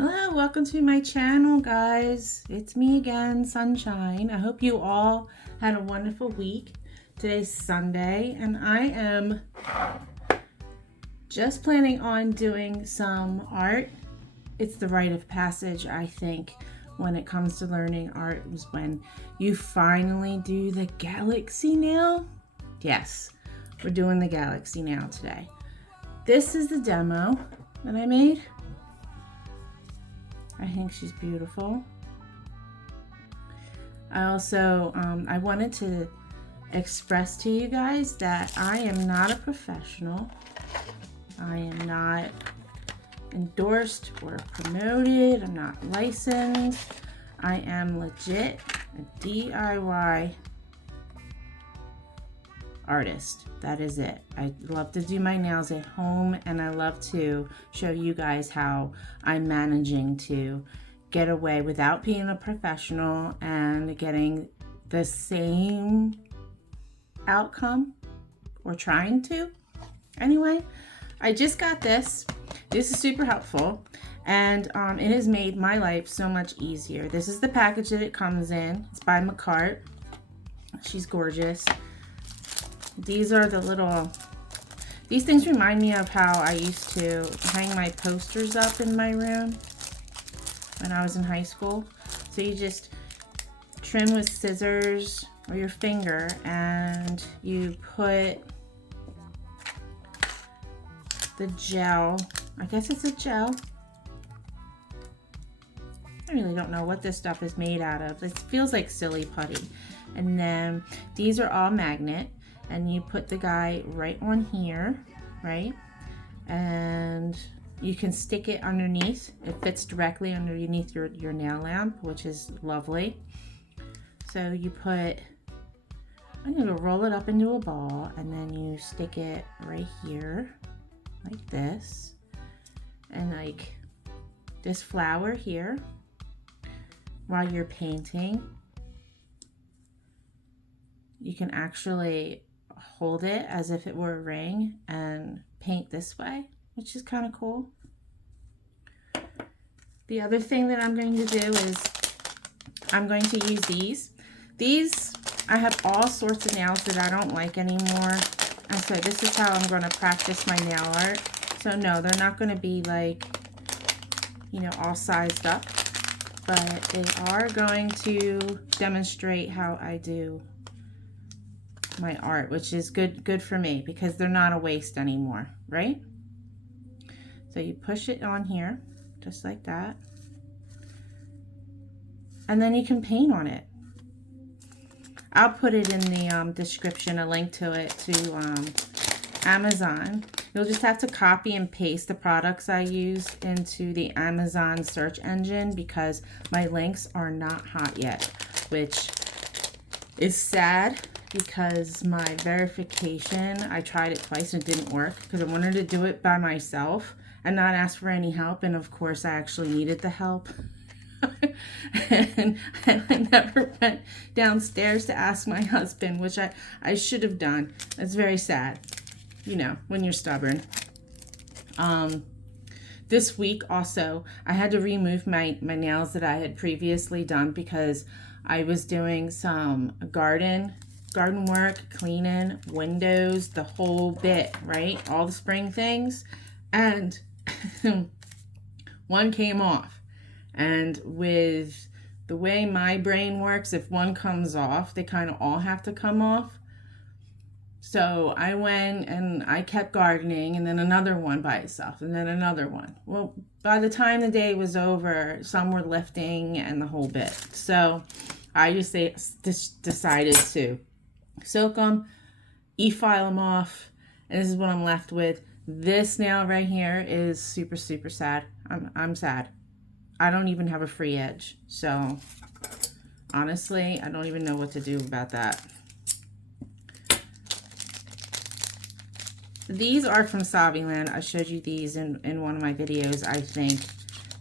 Hello, welcome to my channel, guys. It's me again, Sunshine. I hope you all had a wonderful week. Today's Sunday, and I am just planning on doing some art. It's the rite of passage, I think, when it comes to learning art, is when you finally do the galaxy nail. Yes, we're doing the galaxy nail today. This is the demo that I made. I think she's beautiful. I also, I wanted to express to you guys that I am not a professional. I am not endorsed or promoted. I'm not licensed. I am legit a DIY artist. That is it. I love to do my nails at home, and I love to show you guys how I'm managing to get away without being a professional and getting the same outcome, or trying to. Anyway, I just got this. This is super helpful, and it has made my life so much easier. This is the package that it comes in. It's by McCart. She's gorgeous. These are the little, these things remind me of how I used to hang my posters up in my room when I was in high school. So you just trim with scissors or your finger, and you put the gel, I guess it's a gel. I really don't know what this stuff is made out of. It feels like silly putty. And then these are all magnet. And you put the guy right on here, right? And you can stick it underneath. It fits directly underneath your nail lamp, which is lovely. So you put, I'm gonna roll it up into a ball, and then you stick it right here, like this. And like this flower here, while you're painting, you can actually hold it as if it were a ring and paint this way, which is kind of cool. The other thing that I'm going to do is I'm going to use these. I have all sorts of nails that I don't like anymore, and so this is how I'm going to practice my nail art. So no, they're not going to be like, you know, all sized up, but they are going to demonstrate how I do my art, which is good for me, because they're not a waste anymore, right? So you push it on here just like that, and then you can paint on it. I'll put it in the description, a link to it, to Amazon. You'll just have to copy and paste the products I use into the Amazon search engine, because my links are not hot yet, which is sad, because my verification, I tried it twice and it didn't work, because I wanted to do it by myself and not ask for any help, and of course I actually needed the help. And I never went downstairs to ask my husband, which I should have done. It's very sad, you know, when you're stubborn. This week also, I had to remove my nails that I had previously done, because I was doing some garden work, cleaning windows, the whole bit, right? All the spring things. And one came off. And with the way my brain works, if one comes off, they kind of all have to come off. So I went and I kept gardening, and then another one by itself, and then another one. Well, by the time the day was over, some were lifting and the whole bit. So I just decided to soak them, e-file them off, and this is what I'm left with. This nail right here is super sad. I'm sad. I don't even have a free edge, so honestly I don't even know what to do about that. These are from Savvyland. I showed you these in one of my videos, I think,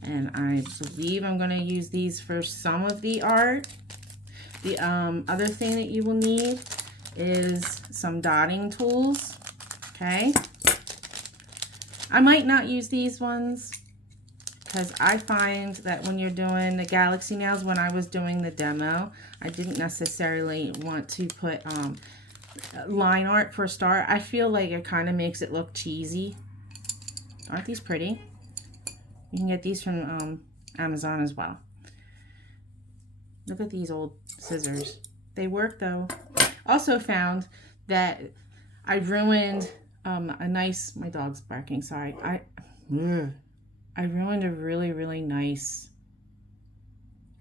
and I believe I'm going to use these for some of the art. The other thing that you will need is some dotting tools. Okay, I might not use these ones. because I find that when you're doing the Galaxy nails, when I was doing the demo, I didn't necessarily want to put line art for a start. I feel like it kind of makes it look cheesy. Aren't these pretty? You can get these from Amazon as well. Look at these old scissors. They work though. Also found that I ruined a nice, my dog's barking, sorry. I ruined a really, really nice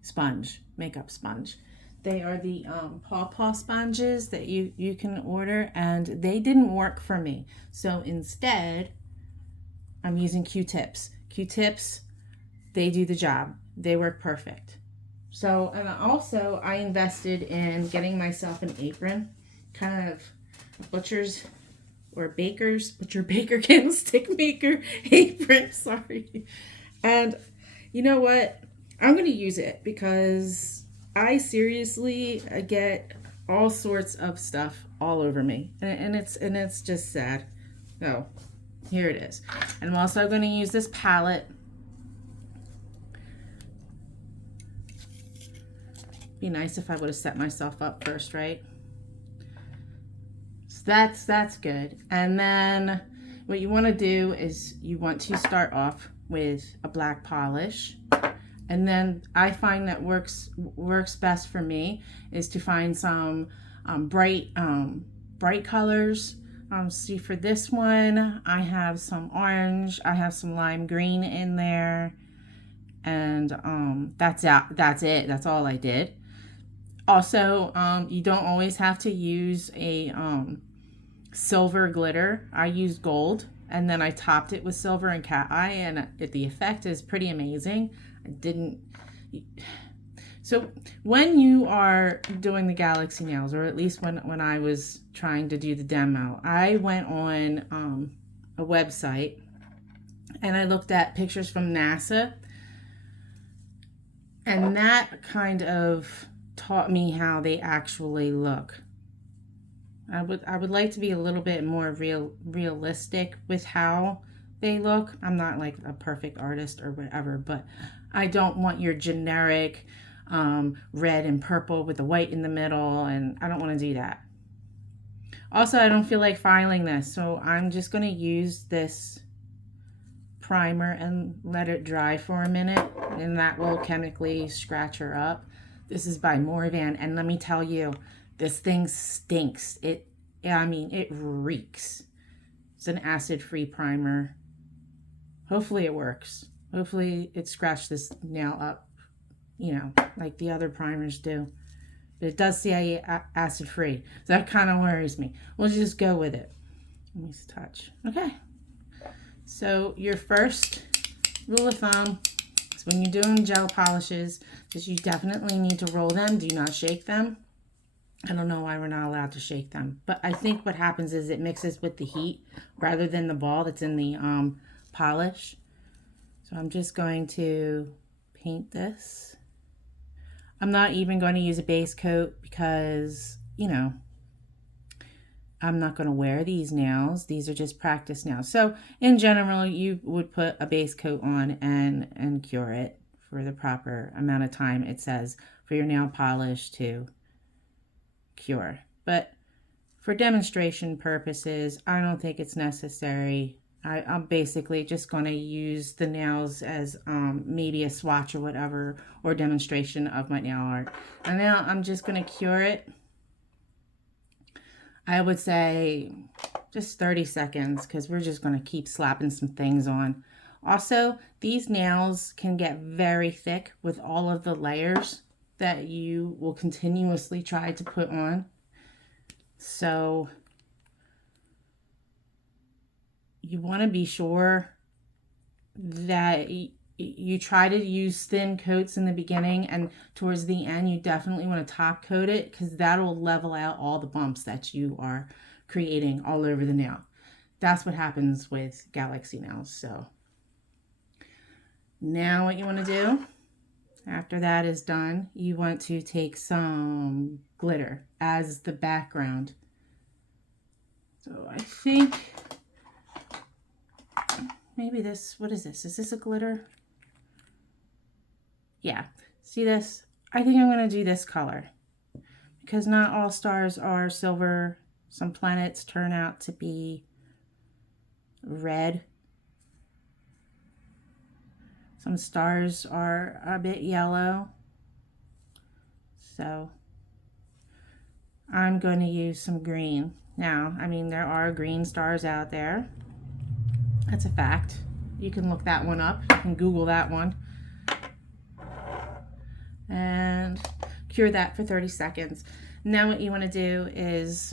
sponge, makeup sponge. They are the Paw Paw sponges that you can order, and they didn't work for me. So instead, I'm using Q-tips. Q-tips, they do the job. They work perfect. So, and also I invested in getting myself an apron, kind of butcher baker candlestick maker apron, sorry. And you know what? I'm going to use it because I seriously get all sorts of stuff all over me. And it's just sad. So, here it is. And I'm also going to use this palette. Be nice if I would have set myself up first, right? So that's good. And then what you want to do is you want to start off with a black polish. And then I find that works best for me is to find some bright colors. See, for this one, I have some orange, I have some lime green in there, and that's it. That's all I did. Also, you don't always have to use a silver glitter. I used gold, and then I topped it with silver and cat eye, and the effect is pretty amazing. So when you are doing the Galaxy nails, or at least when I was trying to do the demo, I went on a website and I looked at pictures from NASA, and that kind of taught me how they actually look. I would like to be a little bit more realistic with how they look. I'm not like a perfect artist or whatever, but I don't want your generic red and purple with the white in the middle, and I don't want to do that. Also, I don't feel like filing this, so I'm just going to use this primer and let it dry for a minute, and that will chemically scratch her up. This is by Morvan, and let me tell you, this thing stinks. It reeks. It's an acid-free primer. Hopefully it works. Hopefully it scratched this nail up, like the other primers do. But it does say acid-free. So that kind of worries me. We'll just go with it. Let me just touch. Okay. So your first rule of thumb is when you're doing gel polishes, is you definitely need to roll them. Do not shake them. I don't know why we're not allowed to shake them. But I think what happens is it mixes with the heat rather than the ball that's in the polish. So I'm just going to paint this. I'm not even going to use a base coat because, I'm not going to wear these nails. These are just practice nails. So in general, you would put a base coat on and cure it for the proper amount of time it says for your nail polish to cure. But for demonstration purposes, I don't think it's necessary. I'm basically just going to use the nails as maybe a swatch or whatever, or demonstration of my nail art. And now I'm just going to cure it. I would say just 30 seconds because we're just going to keep slapping some things on. Also, these nails can get very thick with all of the layers that you will continuously try to put on. So you want to be sure that you try to use thin coats in the beginning, and towards the end you definitely want to top coat it because that'll level out all the bumps that you are creating all over the nail. That's what happens with Galaxy nails. So now what you want to do after that is done, you want to take some glitter as the background. So I think maybe this, what is this? Is this a glitter? Yeah, see this? I think I'm going to do this color because not all stars are silver. Some planets turn out to be red. Some stars are a bit yellow. So I'm going to use some green. Now, I mean, there are green stars out there. That's a fact. You can look that one up. You can Google that one. And cure that for 30 seconds. Now what you want to do is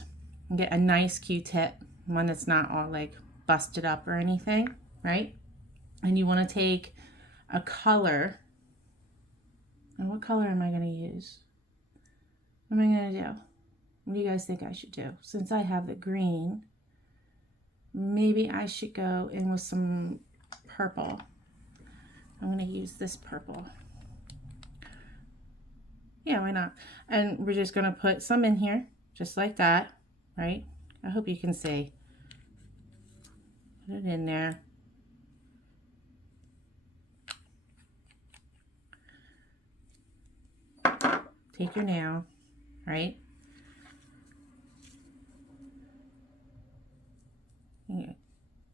get a nice Q-tip, one that's not all like busted up or anything, right? And you want to take a color. And what color am I going to use? What am I going to do? What do you guys think I should do? Since I have the green, maybe I should go in with some purple. I'm going to use this purple. Yeah, why not? And we're just going to put some in here, just like that, right? I hope you can see. Put it in there. Take your nail, right?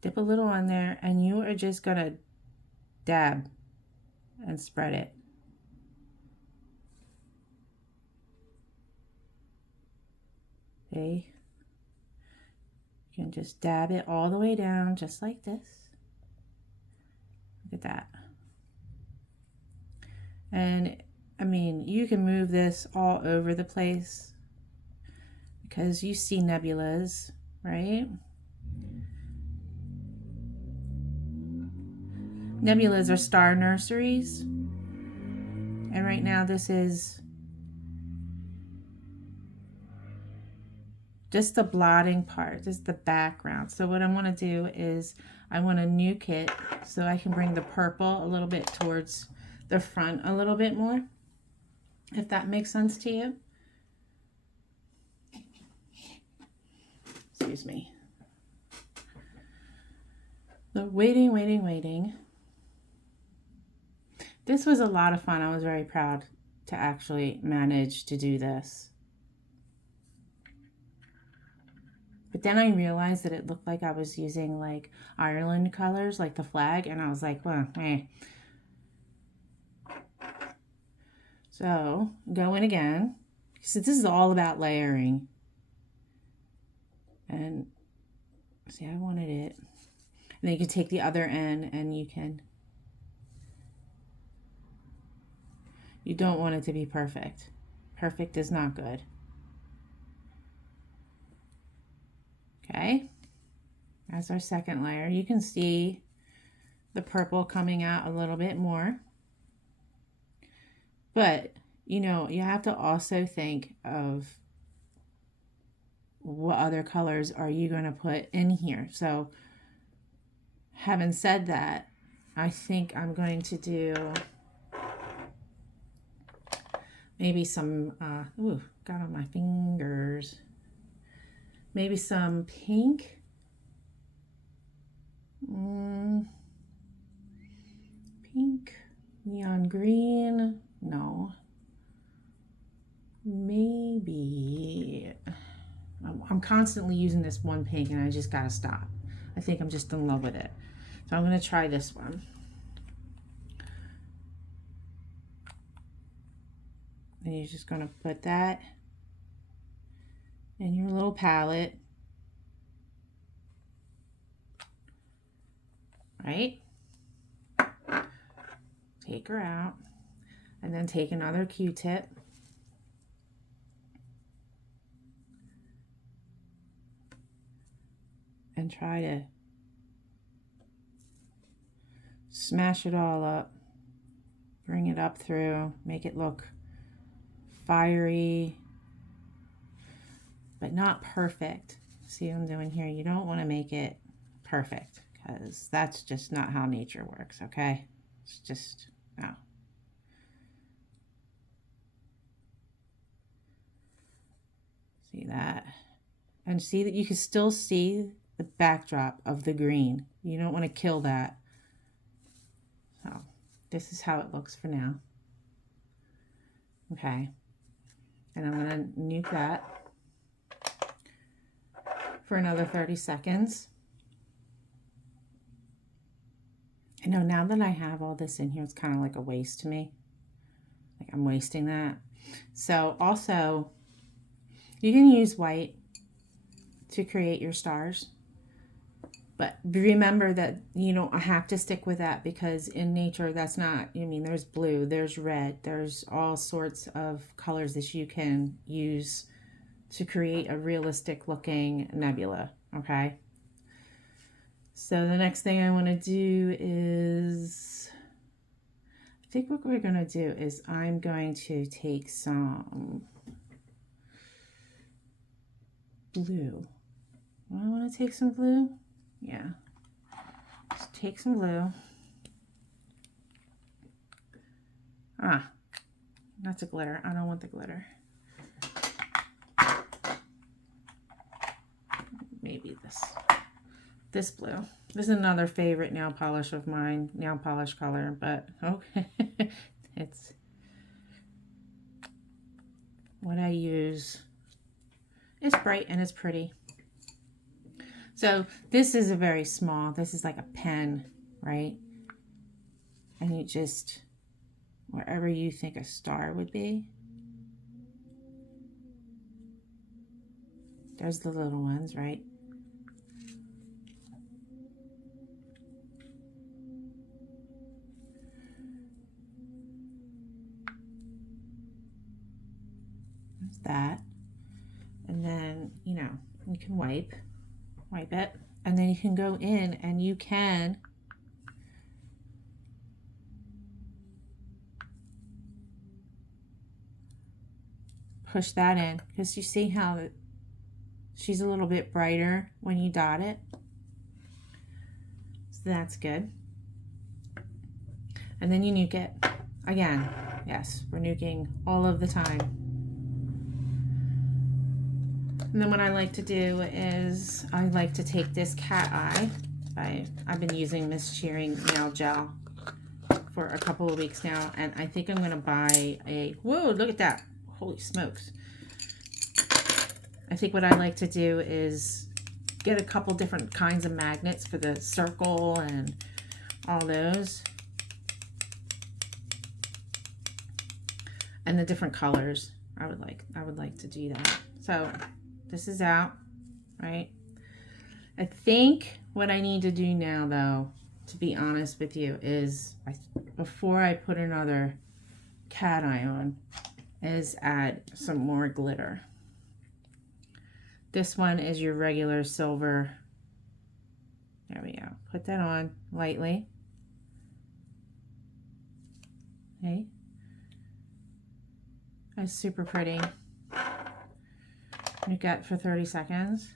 Dip a little on there, and you are just going to dab and spread it. Okay. You can just dab it all the way down, just like this. Look at that. And I mean, you can move this all over the place because you see nebulas, right? Nebulas are star nurseries. And right now this is just the blotting part, just the background. So what I want to do is I want a new kit so I can bring the purple a little bit towards the front a little bit more, if that makes sense to you. Excuse me. So waiting. This was a lot of fun. I was very proud to actually manage to do this. But then I realized that it looked like I was using like Ireland colors, like the flag, and I was like, well, eh. So go in again. So this is all about layering. And see, I wanted it. And then you can take the other end and you don't want it to be perfect. Perfect is not good. Okay, that's our second layer. You can see the purple coming out a little bit more. But, you know, you have to also think of what other colors are you going to put in here. So, having said that, I think I'm going to do maybe some, got on my fingers. Maybe some pink. Pink, neon green. No. Maybe. I'm constantly using this one pink and I just gotta stop. I think I'm just in love with it. So I'm gonna try this one. And you're just gonna put that in your little palette. Right? Take her out. And then take another Q-tip. And try to smash it all up. Bring it up through. Make it look fiery, but not perfect. See what I'm doing here? You don't want to make it perfect because that's just not how nature works, okay? It's just, no. See that? And see that you can still see the backdrop of the green. You don't want to kill that. So this is how it looks for now. Okay. And I'm going to nuke that for another 30 seconds. I know now that I have all this in here, it's kind of like a waste to me. Like I'm wasting that. So also, you can use white to create your stars. But remember that you don't have to stick with that, because in nature, that's not, I mean, there's blue, there's red, there's all sorts of colors that you can use to create a realistic looking nebula, okay? So the next thing I want to do is, I think what we're going to do is I'm going to take some blue. Do I want to take some blue? Yeah. Just take some blue. Ah, that's a glitter. I don't want the glitter. Maybe this blue. This is another favorite nail polish of mine, nail polish color, but okay. It's what I use. It's bright and it's pretty. So this is a very small, this is like a pen, right? And you just, wherever you think a star would be. There's the little ones, right? There's that. And then, you know, you can wipe it. And then you can go in and you can push that in, because you see how she's a little bit brighter when you dot it. So that's good. And then you nuke it. Again, yes, we're nuking all of the time. And then what I like to do is I like to take this cat eye. I've been using Miss Cheering nail gel for a couple of weeks now, and I think I'm going to buy a, whoa, look at that. Holy smokes. I think what I like to do is get a couple different kinds of magnets for the circle and all those. And the different colors. I would like to do that. So this is out, right? I think what I need to do now, though, to be honest with you, is before I put another cat eye on, is add some more glitter. This one is your regular silver. There we go. Put that on lightly. Okay. That's super pretty. Nuke it for 30 seconds.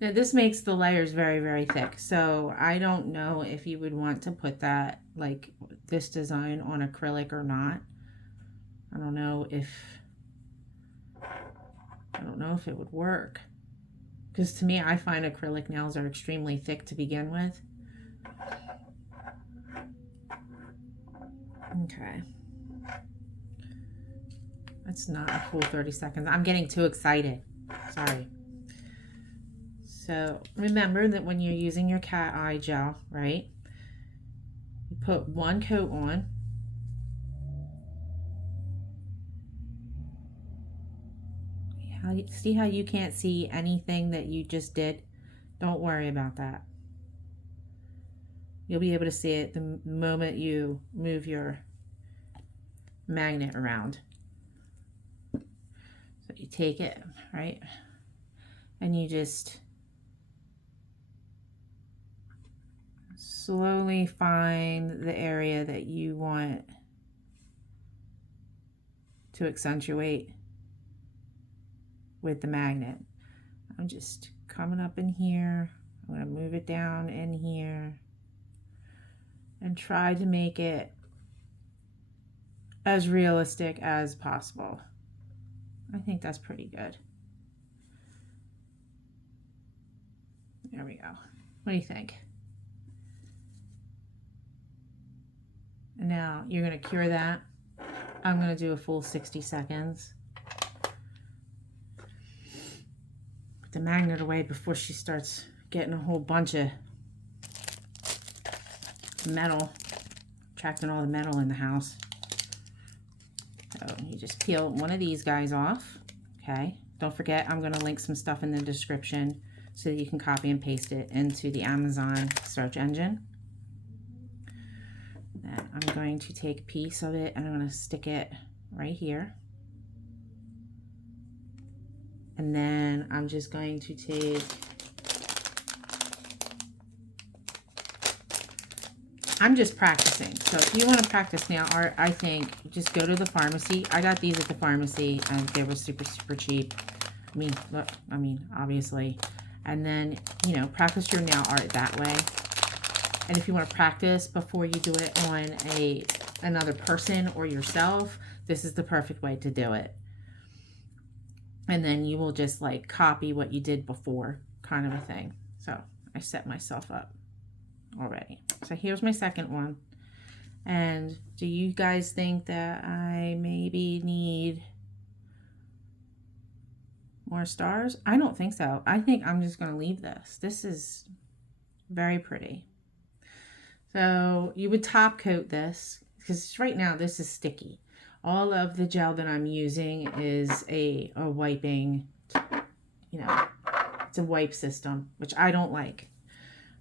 Now this makes the layers very, very thick. So I don't know if you would want to put that, like this design, on acrylic or not. I don't know if it would work. Because to me, I find acrylic nails are extremely thick to begin with. Okay. That's not a full 30 seconds. I'm getting too excited. Sorry. So remember that when you're using your cat eye gel, right? You put one coat on. See how you can't see anything that you just did? Don't worry about that. You'll be able to see it the moment you move your magnet around. So you take it, right? And you just slowly find the area that you want to accentuate with the magnet. I'm just coming up in here. I'm going to move it down in here and try to make it as realistic as possible. I think that's pretty good. There we go. What do you think? And now you're going to cure that I'm going to do a full 60 seconds. Put the magnet away before she starts getting a whole bunch of metal, attracting all the metal in the house. So you just peel one of these guys off, okay? Don't forget, I'm going to link some stuff in the description so that you can copy and paste it into the Amazon search engine. Then I'm going to take a piece of it and I'm going to stick it right here. And then I'm just going to take, I'm just practicing. So if you want to practice nail art, I think just go to the pharmacy. I got these at the pharmacy and they were super, super cheap. I mean, obviously. And then, you know, practice your nail art that way. And if you want to practice before you do it on another person or yourself, this is the perfect way to do it. And then you will just like copy what you did before, kind of a thing. So I set myself up already. So here's my second one. And do you guys think that I maybe need more stars? I don't think so. I think I'm just going to leave this. This is very pretty. So you would top coat this because right now this is sticky. All of the gel that I'm using is a wiping, you know, it's a wipe system, which I don't like.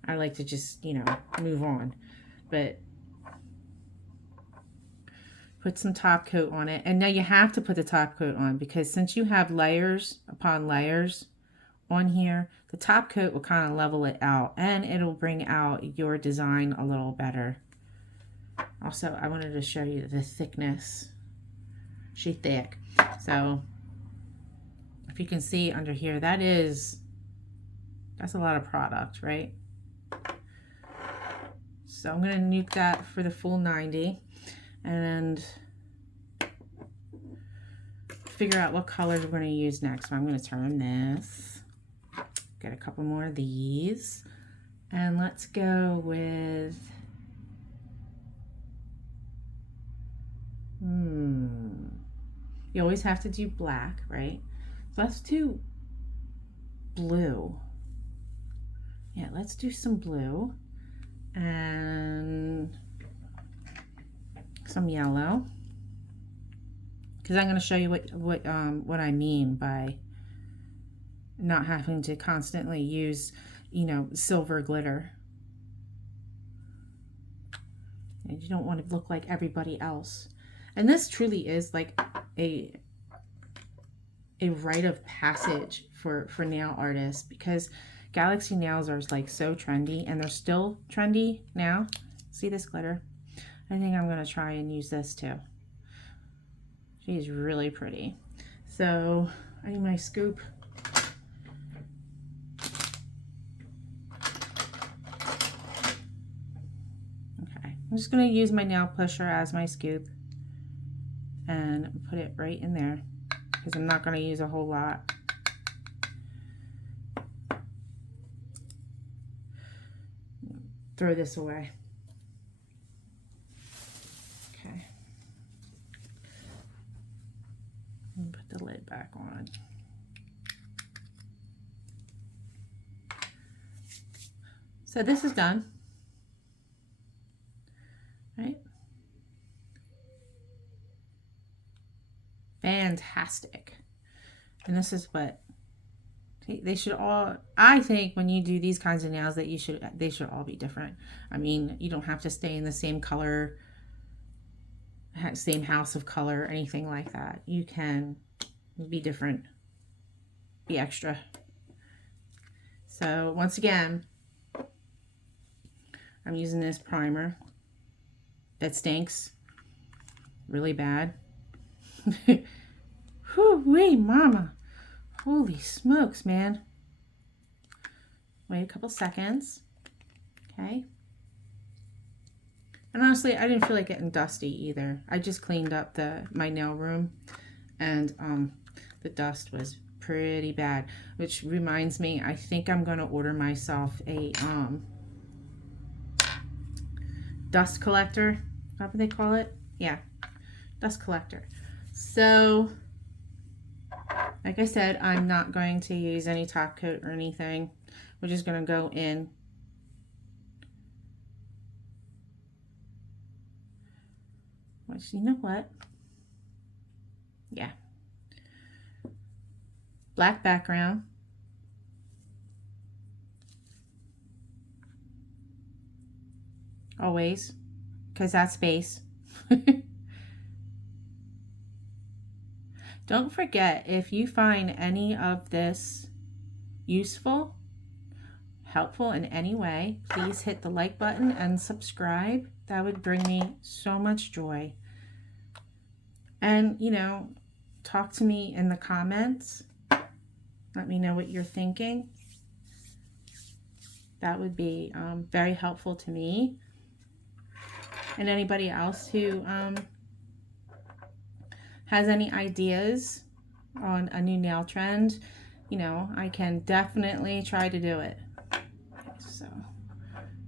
I like to just, you know, move on. But put some top coat on it. And now you have to put the top coat on because since you have layers upon layers on here, the top coat will kind of level it out and it'll bring out your design a little better. Also, I wanted to show you the thickness. She's thick. So if you can see under here, that's a lot of product, right? So I'm going to nuke that for the full 90 and figure out what colors we're going to use next. So I'm going to turn this, get a couple more of these, and let's go with you always have to do black, right? So let's do blue. Yeah, let's do some blue and some yellow, because I'm going to show you what I mean by not having to constantly use, you know, silver glitter. And you don't want to look like everybody else. And this truly is like a rite of passage for nail artists, because Galaxy nails are like so trendy and they're still trendy now. See this glitter? I think I'm going to try and use this too. She's really pretty. So I need my scoop. Okay, I'm just going to use my nail pusher as my scoop and put it right in there because I'm not going to use a whole lot. Throw this away. Okay. And put the lid back on. So this is done. Right? Fantastic. And this is what they should all, I think when you do these kinds of nails that they should all be different. I mean, you don't have to stay in the same color, same house of color, anything like that. You can be different, be extra. So once again, I'm using this primer that stinks really bad. Whoo-wee, mama. Holy smokes, man. Wait a couple seconds. Okay. And honestly, I didn't feel like getting dusty either. I just cleaned up my nail room and the dust was pretty bad, which reminds me, I think I'm going to order myself a dust collector. Is that what they call it? Yeah. dust collector. So, like I said, I'm not going to use any top coat or anything. We're just going to go in. Which, you know what? Yeah. Black background. Always. Because that's space. Don't forget, if you find any of this useful, helpful in any way, please hit the like button and subscribe. That would bring me so much joy. And, you know, talk to me in the comments. Let me know what you're thinking. That would be very helpful to me. And anybody else who has any ideas on a new nail trend, you know, I can definitely try to do it. Okay, so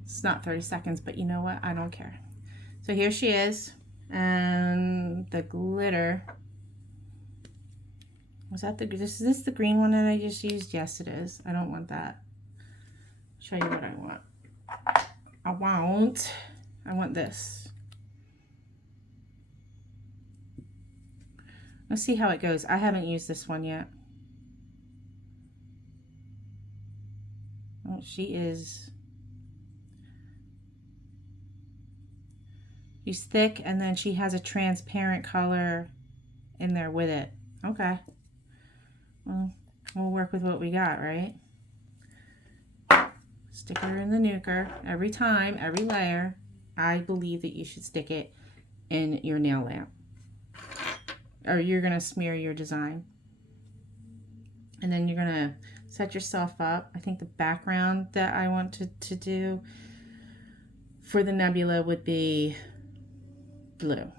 it's not 30 seconds, but you know what? I don't care. So here she is. And the glitter. Was that is this the green one that I just used? Yes, it is. I don't want that. I'll show you what I want. I want this. Let's see how it goes. I haven't used this one yet. Oh, she's thick, and then she has a transparent color in there with it. Okay. Well, we'll work with what we got, right? Stick her in the nuker. Every time, every layer, I believe that you should stick it in your nail lamp. Or you're going to smear your design. And then you're going to set yourself up. I think the background that I want to do for the nebula would be blue.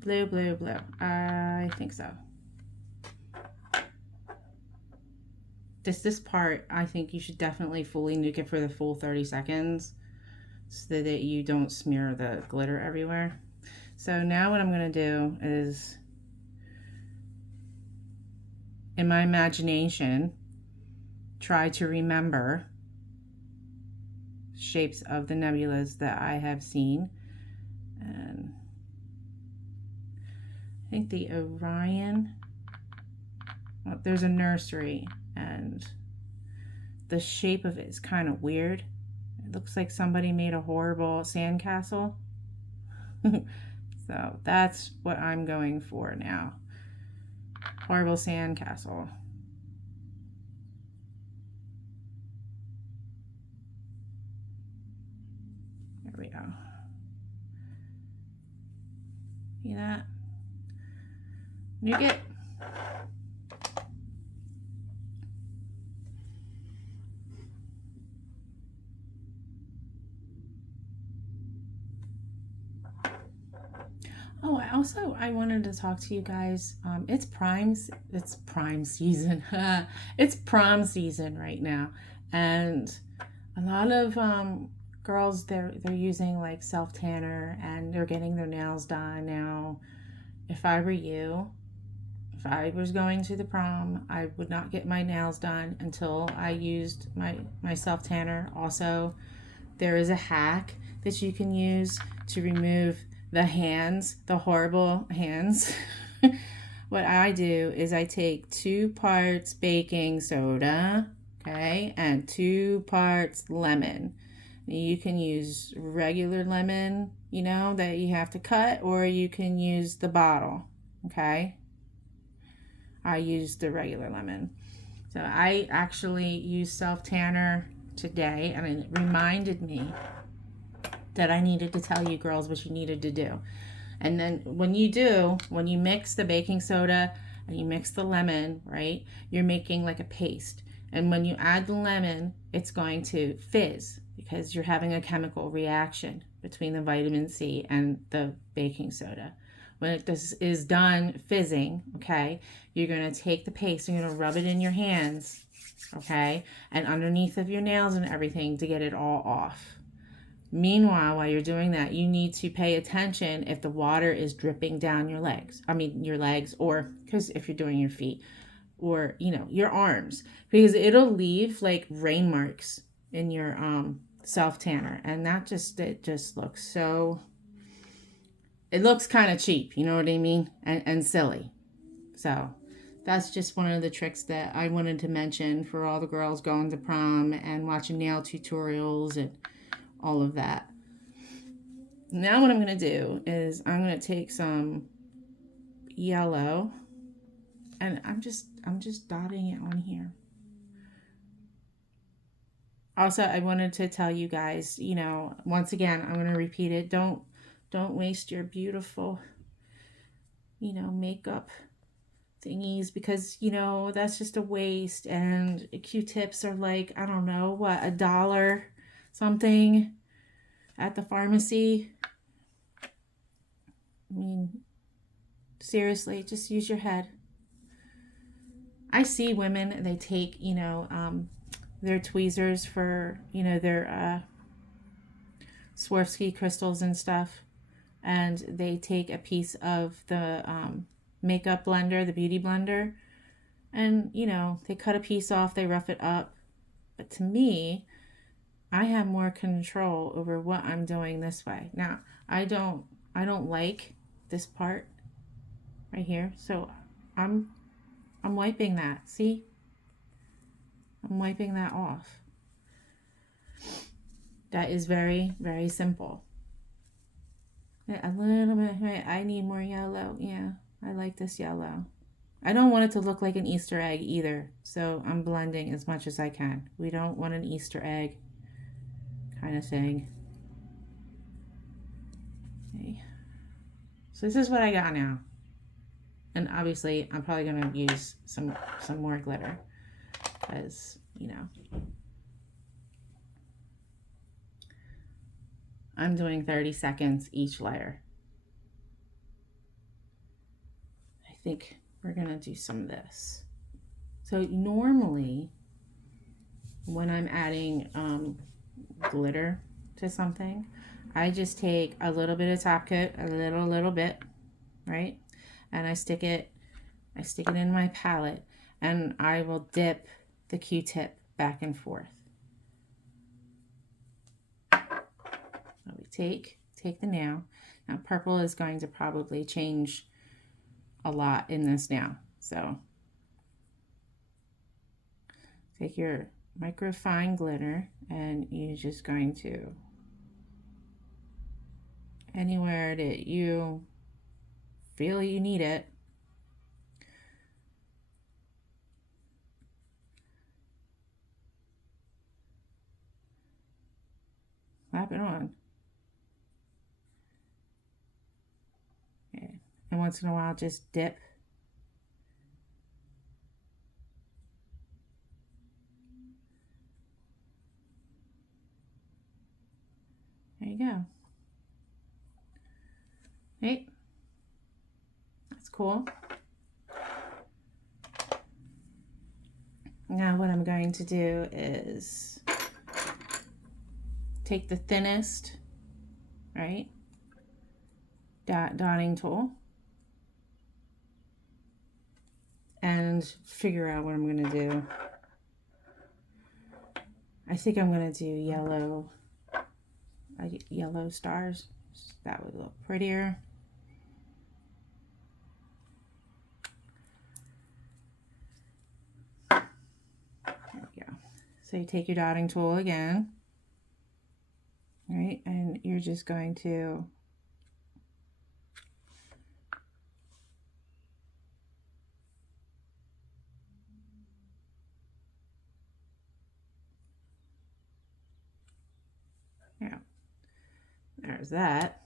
Blue, blue, blue. I think so. This part, I think you should definitely fully nuke it for the full 30 seconds so that you don't smear the glitter everywhere. So now what I'm going to do is, in my imagination, try to remember shapes of the nebulas that I have seen. And I think the Orion, well, there's a nursery, and the shape of it is kind of weird. It looks like somebody made a horrible sandcastle. So that's what I'm going for now. Horrible sandcastle. There we go. See that? Nuke it. Oh, I wanted to talk to you guys. It's prime season. It's prom season right now, and a lot of girls they're using like self tanner and they're getting their nails done now. If I were you, if I was going to the prom, I would not get my nails done until I used my self tanner. Also, there is a hack that you can use to remove the hands, the horrible hands. What I do is I take 2 parts baking soda, okay, and 2 parts lemon. You can use regular lemon, you know, that you have to cut, or you can use the bottle, okay? I use the regular lemon. So I actually used self tanner today, and it reminded me that I needed to tell you girls what you needed to do. And then when you mix the baking soda and you mix the lemon, right, you're making like a paste. And when you add the lemon, it's going to fizz because you're having a chemical reaction between the vitamin C and the baking soda. When it is done fizzing, okay, you're going to take the paste, you're going to rub it in your hands, okay, and underneath of your nails and everything to get it all off. Meanwhile, while you're doing that, you need to pay attention if the water is dripping down your legs. I mean, your legs, or because if you're doing your feet, or your arms, because it'll leave like rain marks in your self tanner, and it just looks so, it looks kind of cheap, you know what I mean, and silly. So that's just one of the tricks that I wanted to mention for all the girls going to prom and watching nail tutorials and all of that. Now what I'm going to do is I'm going to take some yellow, and I'm just dotting it on here. Also, I wanted to tell you guys, once again, I'm going to repeat it. Don't waste your beautiful, makeup thingies, because, that's just a waste. And Q-tips are like, I don't know, what, $1 something at the pharmacy. I mean, seriously, just use your head. I see women, they take, their tweezers for, their Swarovski crystals and stuff, and they take a piece of the makeup blender, the beauty blender, and, they cut a piece off, they rough it up. But to me, I have more control over what I'm doing this way. Now, I don't like this part right here, so I'm wiping that. See? I'm wiping that off. That is very, very simple. A little bit. I need more yellow. Yeah, I like this yellow. I don't want it to look like an Easter egg either, so I'm blending as much as I can. We don't want an Easter egg kind of thing. Okay. So this is what I got now. And obviously, I'm probably going to use some more glitter, because, I'm doing 30 seconds each layer. I think we're going to do some of this. So normally, when I'm adding glitter to something, I just take a little bit of top coat, a little bit, right? And I stick it in my palette, and I will dip the Q-tip back and forth. So we take the nail. Now purple is going to probably change a lot in this now. So take your microfine glitter, and you're just going to, anywhere that you feel you need it, slap it on. Okay. And once in a while, just dip. There you go. Right? That's cool. Now what I'm going to do is take the thinnest, right, dotting tool, and figure out what I'm going to do. I think I'm going to do yellow stars. That would look prettier. There we go. So you take your dotting tool again, right, and you're just going to there's that.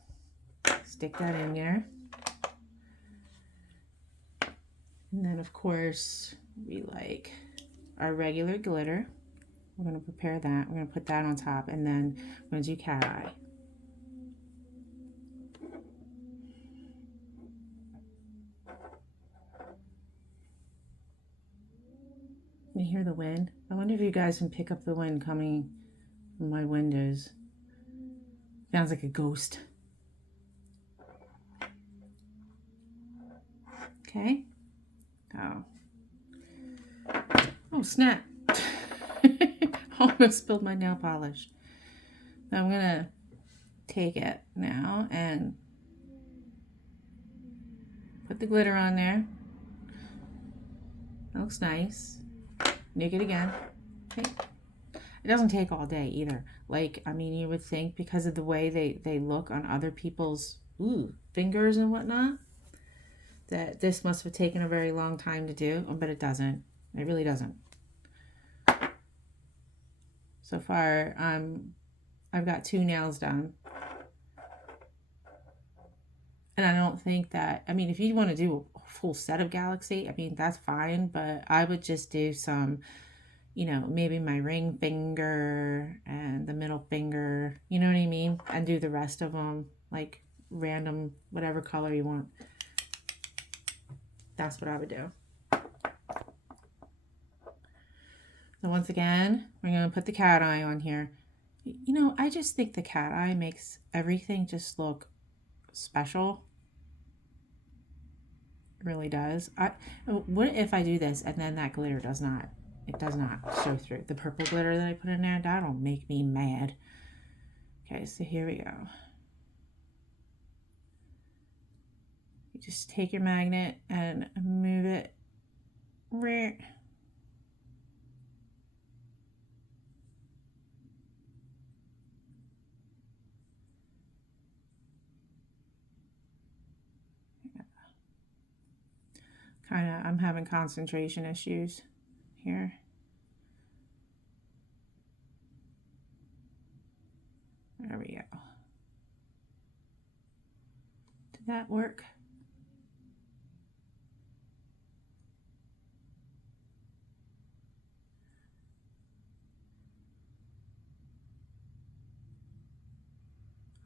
Stick that in there. And then, of course, we like our regular glitter. We're going to prepare that. We're going to put that on top, and then we're going to do cat eye. You hear the wind? I wonder if you guys can pick up the wind coming from my windows. Sounds like a ghost. Okay. Oh, snap. Almost spilled my nail polish. I'm going to take it now and put the glitter on there. That looks nice. Nuke it again. Okay. It doesn't take all day either. Like, I mean, you would think because of the way they look on other people's fingers and whatnot, that this must have taken a very long time to do, but it doesn't. It really doesn't. So far, I've got 2 nails done. And I don't think that, I mean, if you want to do a full set of Galaxy, I mean, that's fine, but I would just do some, you know, maybe my ring finger and the middle finger, you know what I mean? And do the rest of them, like random, whatever color you want. That's what I would do. So once again, we're going to put the cat eye on here. You know, I just think the cat eye makes everything just look special. It really does. What if I do this and then that glitter does not show through? The purple glitter that I put in there, that'll make me mad. Okay, so here we go. You just take your magnet and move it right. I'm having concentration issues here. There we go. Did that work?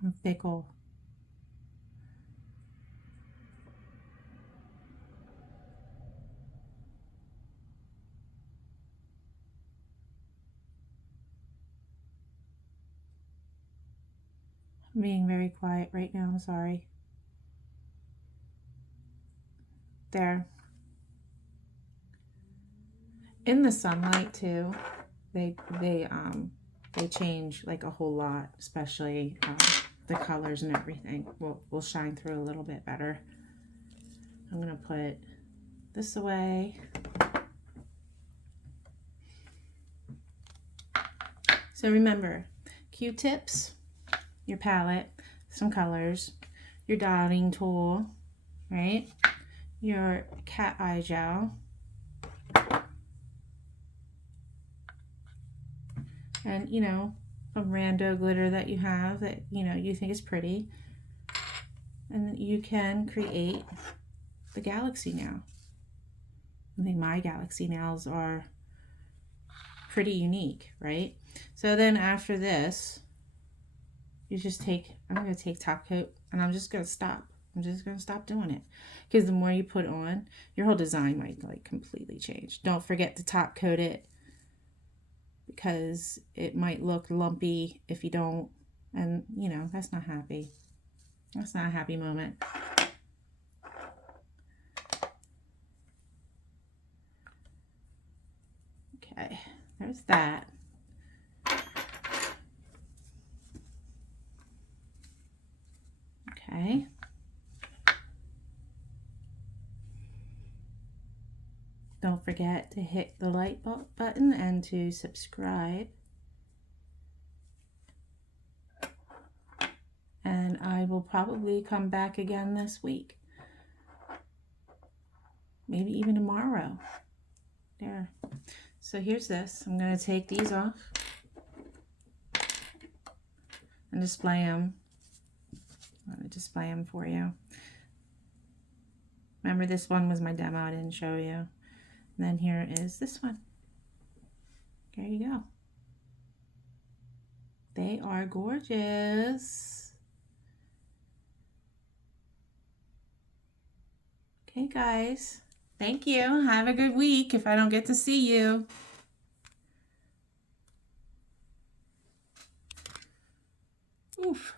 I'm fickle. I'm being very quiet right now, I'm sorry. There. In the sunlight too, they change like a whole lot, especially the colors and everything will shine through a little bit better. I'm gonna put this away. So remember, Q-tips, your palette, some colors, your dotting tool, right? Your cat eye gel, and you know, a rando glitter that you have that you know you think is pretty, and you can create the Galaxy nail. I think my Galaxy nails are pretty unique, right? So then after this, you just take, I'm going to take top coat and I'm just going to stop. I'm just going to stop doing it because the more you put on, your whole design might like completely change. Don't forget to top coat it because it might look lumpy if you don't, and you know, that's not happy. That's not a happy moment. Okay, there's that. Okay. Don't forget to hit the like button and to subscribe. And I will probably come back again this week. Maybe even tomorrow. There. So here's this. I'm going to take these off and display them. I'm going to display them for you. Remember, this one was my demo. I didn't show you. And then here is this one. There you go. They are gorgeous. Okay, guys. Thank you. Have a good week if I don't get to see you. Oof.